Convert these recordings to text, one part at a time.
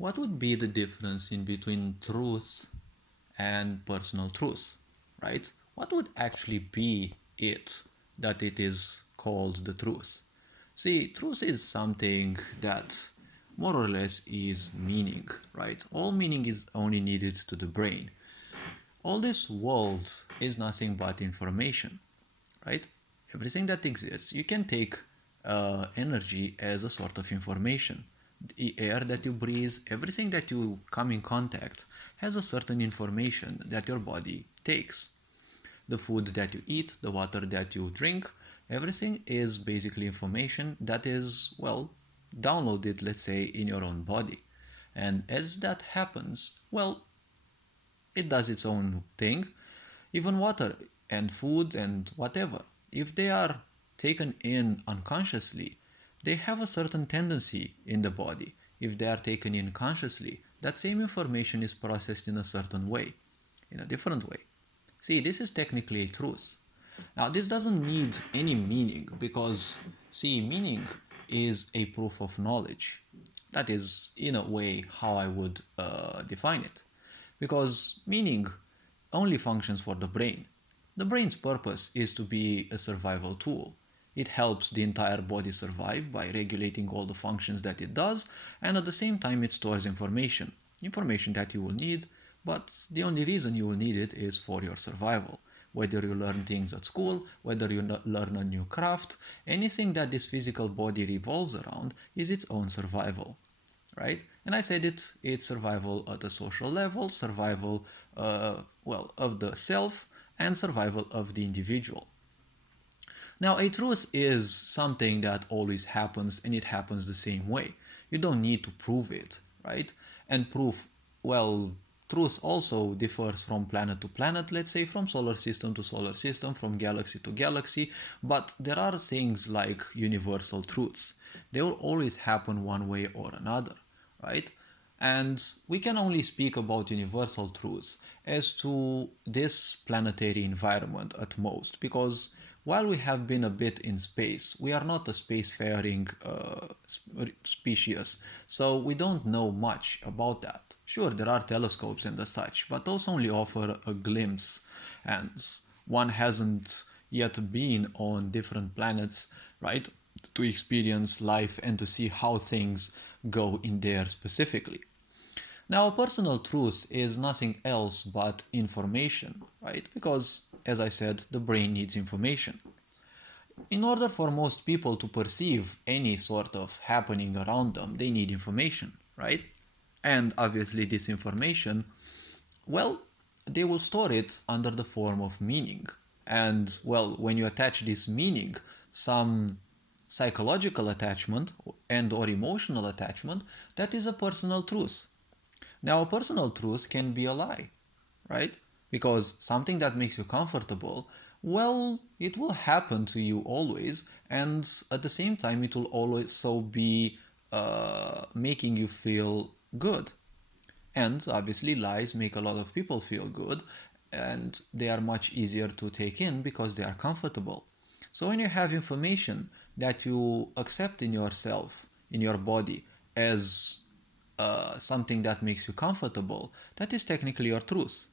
what would be the difference in between truth and personal truth, right? What would actually be it that it is called the truth? See, truth is something that more or less is meaning, right? All meaning is only needed to the brain. All this world is nothing but information, right? Everything that exists, you can take energy as a sort of information. The air that you breathe, everything that you come in contact has a certain information that your body takes. The food that you eat, the water that you drink, everything is basically information that is, well, downloaded, let's say, in your own body. And as that happens, well, it does its own thing. Even water and food and whatever, if they are taken in unconsciously, they have a certain tendency in the body. If they are taken in consciously, that same information is processed in a certain way, in a different way. See, this is technically a truth. Now, this doesn't need any meaning because, see, meaning is a proof of knowledge. That is, in a way, how I would define it. Because meaning only functions for the brain. The brain's purpose is to be a survival tool. It helps the entire body survive by regulating all the functions that it does, and at the same time it stores information. Information that you will need, but the only reason you will need it is for your survival. Whether you learn things at school, whether you learn a new craft, anything that this physical body revolves around is its own survival, right? And I said it's survival at a social level, survival, of the self, and survival of the individual. Now, a truth is something that always happens, and it happens the same way. You don't need to prove it, right? And proof, well, truth also differs from planet to planet, let's say from solar system to solar system, from galaxy to galaxy, but there are things like universal truths. They will always happen one way or another, right? And we can only speak about universal truths as to this planetary environment at most, because while we have been a bit in space, we are not a spacefaring species, so we don't know much about that. Sure, there are telescopes and the such, but those only offer a glimpse, and one hasn't yet been on different planets, right, to experience life and to see how things go in there specifically. Now, personal truth is nothing else but information, right? Because, as I said, the brain needs information. In order for most people to perceive any sort of happening around them, they need information, right? And obviously, this information, well, they will store it under the form of meaning. And, well, when you attach this meaning, some psychological attachment and or emotional attachment, that is a personal truth. Now, a personal truth can be a lie, right? Because something that makes you comfortable, well, it will happen to you always, and at the same time, it will also be making you feel good. And obviously, lies make a lot of people feel good, and they are much easier to take in because they are comfortable. So, when you have information that you accept in yourself, in your body, as something that makes you comfortable, that is technically your truth.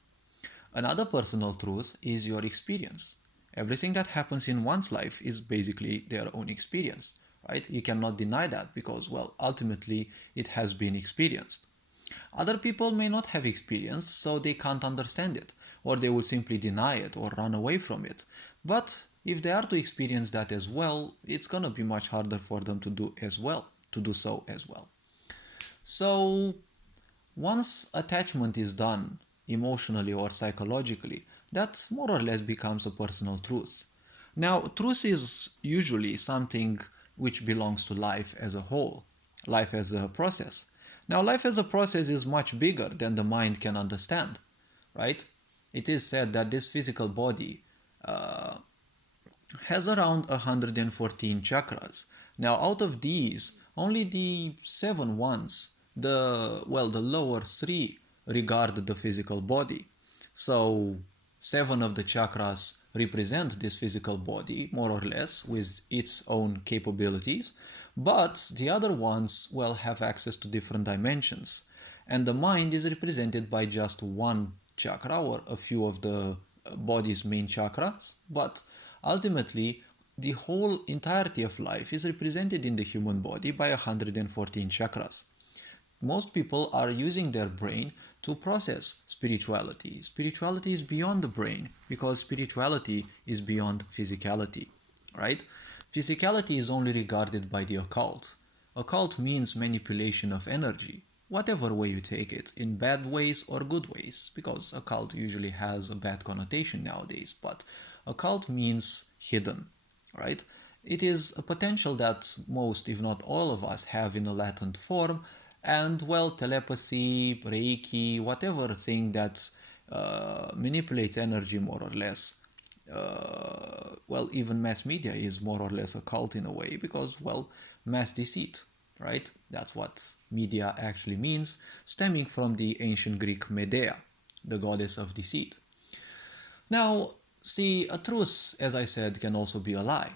Another personal truth is your experience. Everything that happens in one's life is basically their own experience, right? You cannot deny that because, well, ultimately it has been experienced. Other people may not have experienced, so they can't understand it, or they will simply deny it or run away from it. But if they are to experience that as well, it's gonna be much harder for them to do so as well. So, once attachment is done, emotionally or psychologically, that more or less becomes a personal truth. Now, truth is usually something which belongs to life as a whole, life as a process. Now, life as a process is much bigger than the mind can understand, right? It is said that this physical body has around 114 chakras. Now, out of these, only the seven ones, the lower three, regard the physical body. So, 7 of the chakras represent this physical body, more or less, with its own capabilities, but the other ones, well, have access to different dimensions. And the mind is represented by just one chakra or a few of the body's main chakras, but ultimately the whole entirety of life is represented in the human body by 114 chakras. Most people are using their brain to process spirituality. Spirituality is beyond the brain because spirituality is beyond physicality, right? Physicality is only regarded by the occult. Occult means manipulation of energy, whatever way you take it, in bad ways or good ways, because occult usually has a bad connotation nowadays, but occult means hidden, right? It is a potential that most, if not all of us, have in a latent form, and well, telepathy, Reiki, whatever thing that manipulates energy more or less. Well, even mass media is more or less a cult in a way because, well, mass deceit, right? That's what media actually means, stemming from the ancient Greek Medea, the goddess of deceit. Now, see, a truth, as I said, can also be a lie.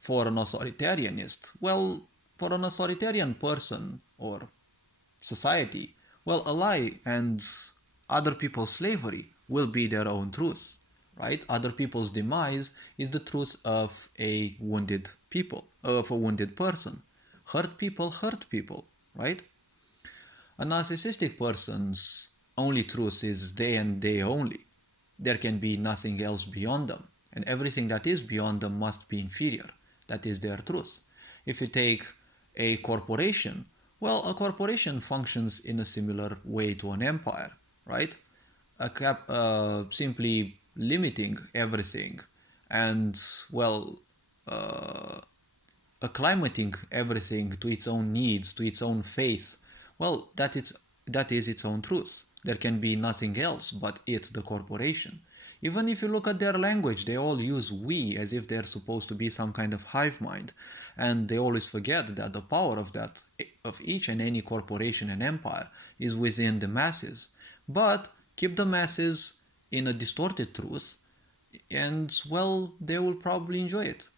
For an authoritarianist, well, for an authoritarian person or society, well, a lie and other people's slavery will be their own truth, right? Other people's demise is the truth of a wounded people, of a wounded person. Hurt people, right? A narcissistic person's only truth is they and they only. There can be nothing else beyond them, and everything that is beyond them must be inferior. That is their truth. If you take a corporation, well, a corporation functions in a similar way to an empire, right? Simply limiting everything and, well, acclimating everything to its own needs, to its own faith, well, that is its own truth. There can be nothing else but it, the corporation. Even if you look at their language, they all use we as if they're supposed to be some kind of hive mind, and they always forget that the power of each and any corporation and empire is within the masses. But keep the masses in a distorted truth, and well, they will probably enjoy it.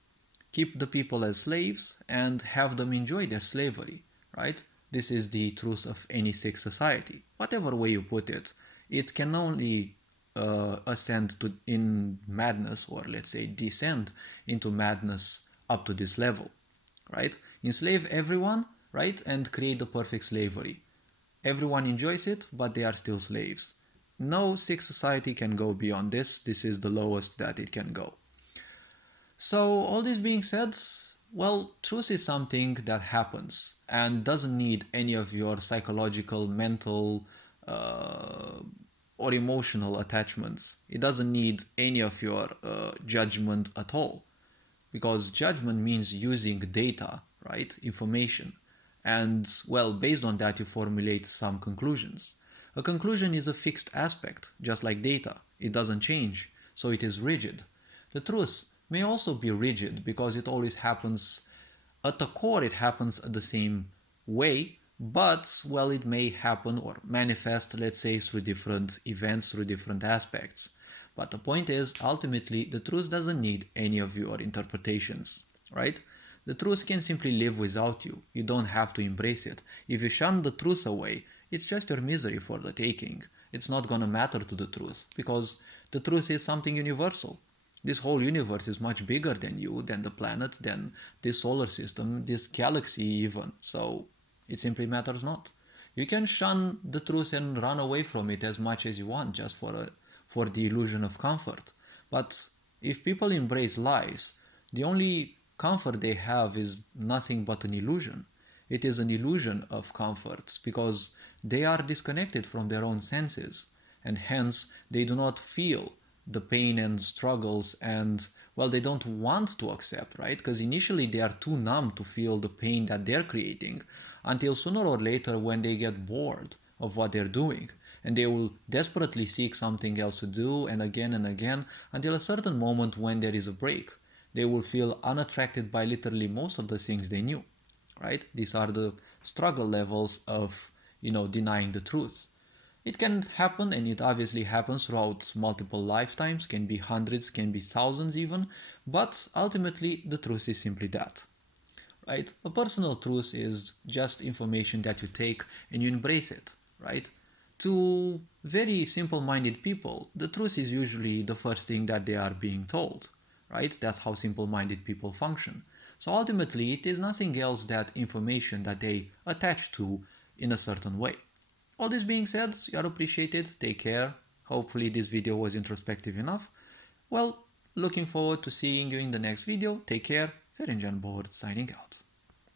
Keep the people as slaves and have them enjoy their slavery, right? This is the truth of any sick society. Whatever way you put it, it can only ascend to in madness, or let's say descend into madness up to this level, right? Enslave everyone, right, and create the perfect slavery. Everyone enjoys it, but they are still slaves. No sick society can go beyond this. This is the lowest that it can go. So all this being said, well, truth is something that happens and doesn't need any of your psychological, mental, or emotional attachments. It doesn't need any of your judgment at all, because judgment means using data, right, information, and well, based on that you formulate some conclusions. A conclusion is a fixed aspect, just like data. It doesn't change, so it is rigid. The truth may also be rigid because it always happens at the core, it happens the same way, but well, it may happen or manifest, let's say, through different events, through different aspects. But the point is, ultimately, the truth doesn't need any of your interpretations, right? The truth can simply live without you. You don't have to embrace it. If you shun the truth away, it's just your misery for the taking. It's not gonna matter to the truth, because the truth is something universal. This whole universe is much bigger than you, than the planet, than this solar system, this galaxy even. So it simply matters not. You can shun the truth and run away from it as much as you want, just for the illusion of comfort. But if people embrace lies, the only comfort they have is nothing but an illusion. It is an illusion of comfort because they are disconnected from their own senses, and hence they do not feel the pain and struggles, and well, they don't want to accept, right? Because initially they are too numb to feel the pain that they're creating, until sooner or later when they get bored of what they're doing, and they will desperately seek something else to do, and again until a certain moment when there is a break, they will feel unattracted by literally most of the things they knew, right? These are the struggle levels of denying the truth. It can happen, and it obviously happens throughout multiple lifetimes, can be hundreds, can be thousands even, but ultimately the truth is simply that. Right? A personal truth is just information that you take and you embrace it, right? To very simple-minded people, the truth is usually the first thing that they are being told, right? That's how simple-minded people function. So ultimately, it is nothing else that information that they attach to in a certain way. All this being said, you are appreciated, take care. Hopefully this video was introspective enough. Well, looking forward to seeing you in the next video. Take care. Ferencan Board signing out.